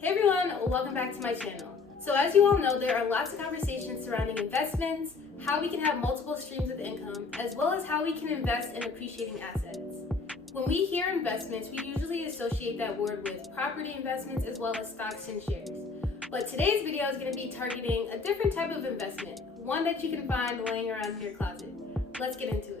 Hey everyone, welcome back to my channel. So as you all know, there are lots of conversations surrounding investments, how we can have multiple streams of income, as well as how we can invest in appreciating assets. When we hear investments, we usually associate that word with property investments as well as stocks and shares. But today's video is going to be targeting a different type of investment, one that you can find laying around in your closet. Let's get into it.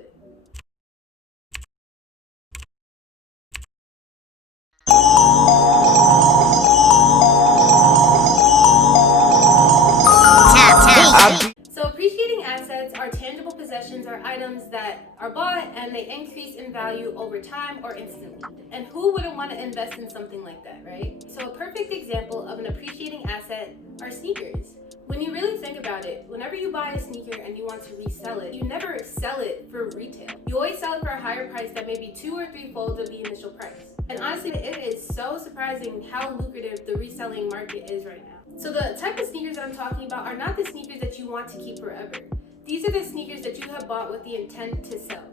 So appreciating assets are tangible possessions or items that are bought and they increase in value over time or instantly. And who wouldn't want to invest in something like that, right? So a perfect example of an appreciating asset are sneakers. When you really think about it, whenever you buy a sneaker and you want to resell it, you never sell it for retail. You always sell it for a higher price that may be 2 or 3 folds of the initial price. And honestly, it is so surprising how lucrative the reselling market is right now. So the type of sneakers that I'm talking about are not the sneakers that you want to keep forever. These are the sneakers that you have bought with the intent to sell.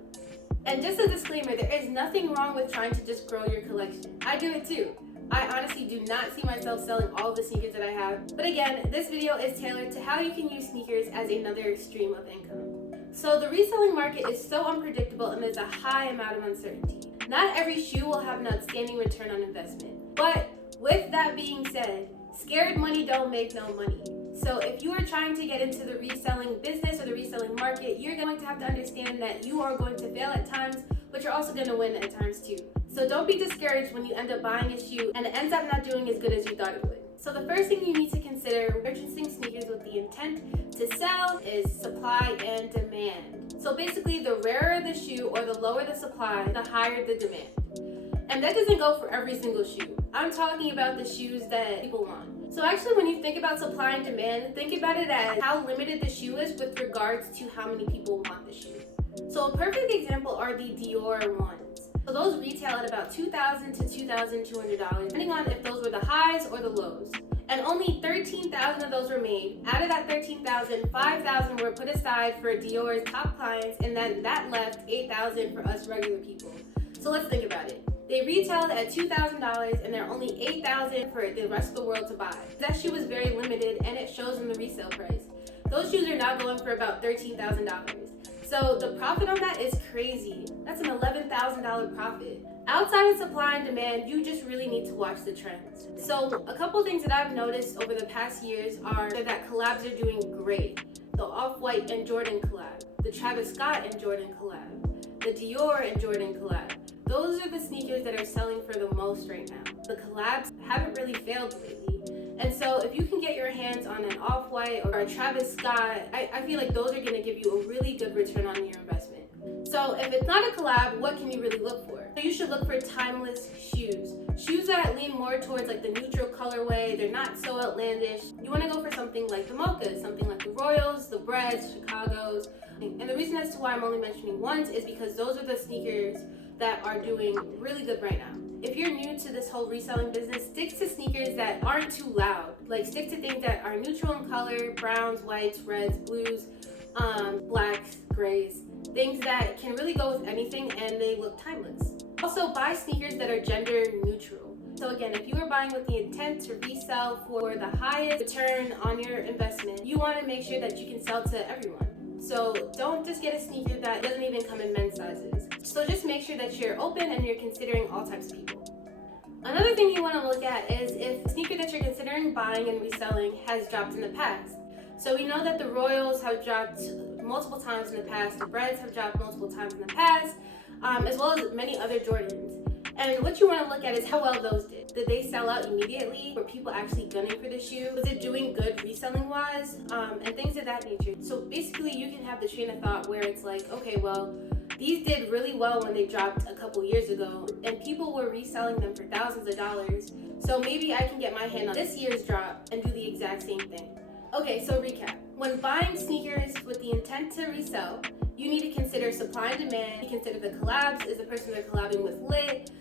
And just a disclaimer, there is nothing wrong with trying to just grow your collection. I do it too. I honestly do not see myself selling all of the sneakers that I have. But again, this video is tailored to how you can use sneakers as another stream of income. So the reselling market is so unpredictable and there's a high amount of uncertainty. Not every shoe will have an outstanding return on investment. But with that being said, scared money don't make no money. So if you are trying to get into the reselling business or the reselling market, you're going to have to understand that you are going to fail at times, but you're also going to win at times too. So don't be discouraged when you end up buying a shoe and it ends up not doing as good as you thought it would. So the first thing you need to consider when purchasing sneakers with the intent to sell is supply and demand. So basically, the rarer the shoe or the lower the supply, the higher the demand. And that doesn't go for every single shoe. I'm talking about the shoes that people want. So actually, when you think about supply and demand, think about it as how limited the shoe is with regards to how many people want the shoe. So a perfect example are the Dior ones. So those retail at about $2,000 to $2,200, depending on if those were the highs or the lows. And only 13,000 of those were made. Out of that 13,000, 5,000 were put aside for Dior's top clients, and then that left 8,000 for us regular people. So let's think about it. They retailed at $2,000 and there are only 8,000 for the rest of the world to buy. That shoe was very limited and it shows in the resale price. Those shoes are now going for about $13,000. So the profit on that is crazy. That's an $11,000 profit. Outside of supply and demand, you just really need to watch the trends. So a couple things that I've noticed over the past years are that collabs are doing great. The Off-White and Jordan collab, the Travis Scott and Jordan collab, the Dior and Jordan collab. Those are the sneakers that are selling for the most right now. The collabs haven't really failed lately. And so if you can get your hands on an Off-White or a Travis Scott, I feel like those are gonna give you a really good return on your investment. So if it's not a collab, what can you really look for? So you should look for timeless shoes. Shoes that lean more towards like the neutral colorway, they're not so outlandish. You wanna go for something like the Mochas, something like the Royals, the Breds, Chicagos. And the reason as to why I'm only mentioning ones is because those are the sneakers that are doing really good right now. If you're new to this whole reselling business, stick to sneakers that aren't too loud. Like stick to things that are neutral in color, browns, whites, reds, blues, blacks, grays, things that can really go with anything and they look timeless. Also buy sneakers that are gender neutral. So again, if you are buying with the intent to resell for the highest return on your investment, you want to make sure that you can sell to everyone. So don't just get a sneaker that doesn't even come in men's sizes. So just make sure that you're open and you're considering all types of people. Another thing you want to look at is if the sneaker that you're considering buying and reselling has dropped in the past. So we know that the Royals have dropped multiple times in the past, the Breds have dropped multiple times in the past, as well as many other Jordans. And what you want to look at is how well those did. Did they sell out immediately? Were people actually gunning for the shoe? Was it doing good reselling wise? And things of that nature. So basically you can have the train of thought where it's like, okay, well, these did really well when they dropped a couple years ago and people were reselling them for thousands of dollars. So maybe I can get my hand on this year's drop and do the exact same thing. Okay, so recap. When buying sneakers with the intent to resell, you need to consider supply and demand. You consider the collabs. Is the person they're collabing with lit?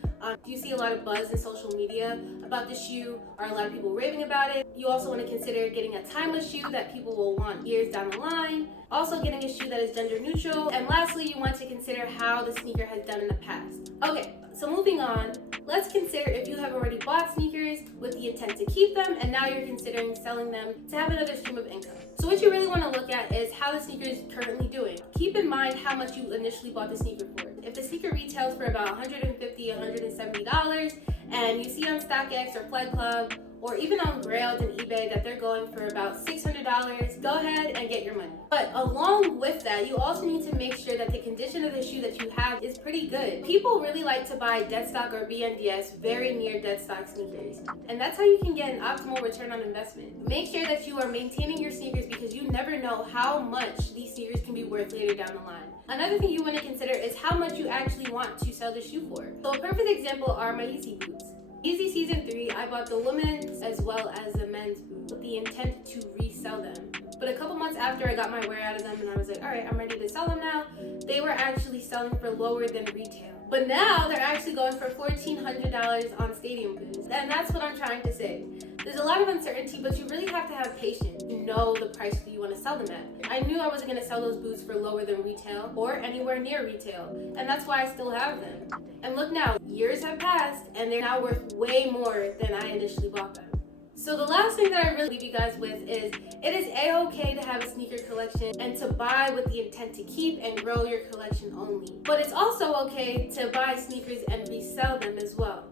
Do you see a lot of buzz in social media about the shoe? Are a lot of people raving about it? You also want to consider getting a timeless shoe that people will want years down the line. Also getting a shoe that is gender neutral. And lastly, you want to consider how the sneaker has done in the past. Okay, So moving on, let's consider if you have already bought sneakers with the intent to keep them and now you're considering selling them to have another stream of income. So what you really want to look at is how the sneaker is currently doing. Keep in mind how much you initially bought the sneaker for. If the sneaker retails for about $150, $170 and you see on StockX or Flight Club or even on Grailed and eBay that they're going for about $600, go ahead and get your money. But along with that, you also need to make sure that the condition of the shoe that you have is pretty good. People really like to buy dead stock or BNDS, very near dead stock sneakers. And that's how you can get an optimal return on investment. Make sure that you are maintaining your sneakers because you never know how much these sneakers can be worth later down the line. Another thing you want to consider is how much you actually want to sell the shoe for. So a perfect example are my Yeezy boots. Yeezy Season 3, I bought the women's as well as the men's boots with the intent to resell them. But a couple months after I got my wear out of them and I was like, all right, I'm ready to sell them now, they were actually selling for lower than retail. But now they're actually going for $1,400 on stadium boots. And that's what I'm trying to say. There's a lot of uncertainty, but you really have to have patience to know the price that you want to sell them at. I knew I wasn't going to sell those boots for lower than retail or anywhere near retail. And that's why I still have them. And look now, years have passed and they're now worth way more than I initially bought them. So the last thing that I really leave you guys with is it is a-okay to have a sneaker collection and to buy with the intent to keep and grow your collection only. But it's also okay to buy sneakers and resell them as well.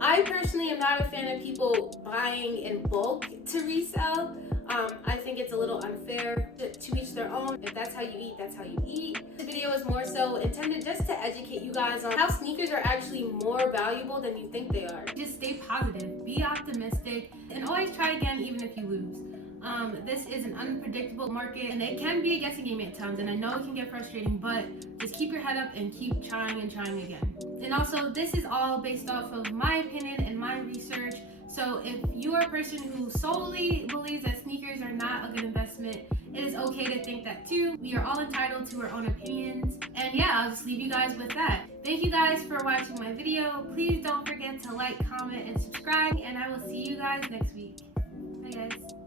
I personally am not a fan of people buying in bulk to resell. I think it's a little unfair to each their own. If that's how you eat, that's how you eat. This video is more so intended just to educate you guys on how sneakers are actually more valuable than you think they are. Just stay positive, be optimistic, and always try again even if you lose. This is an unpredictable market and it can be a guessing game at times, and I know it can get frustrating, but just keep your head up and keep trying and trying again. And also, this is all based off of my opinion and my research. So if you are a person who solely believes that sneakers are not a good investment, it is okay to think that too. We are all entitled to our own opinions. And yeah, I'll just leave you guys with that. Thank you guys for watching my video. Please don't forget to like, comment, and subscribe. And I will see you guys next week. Bye guys.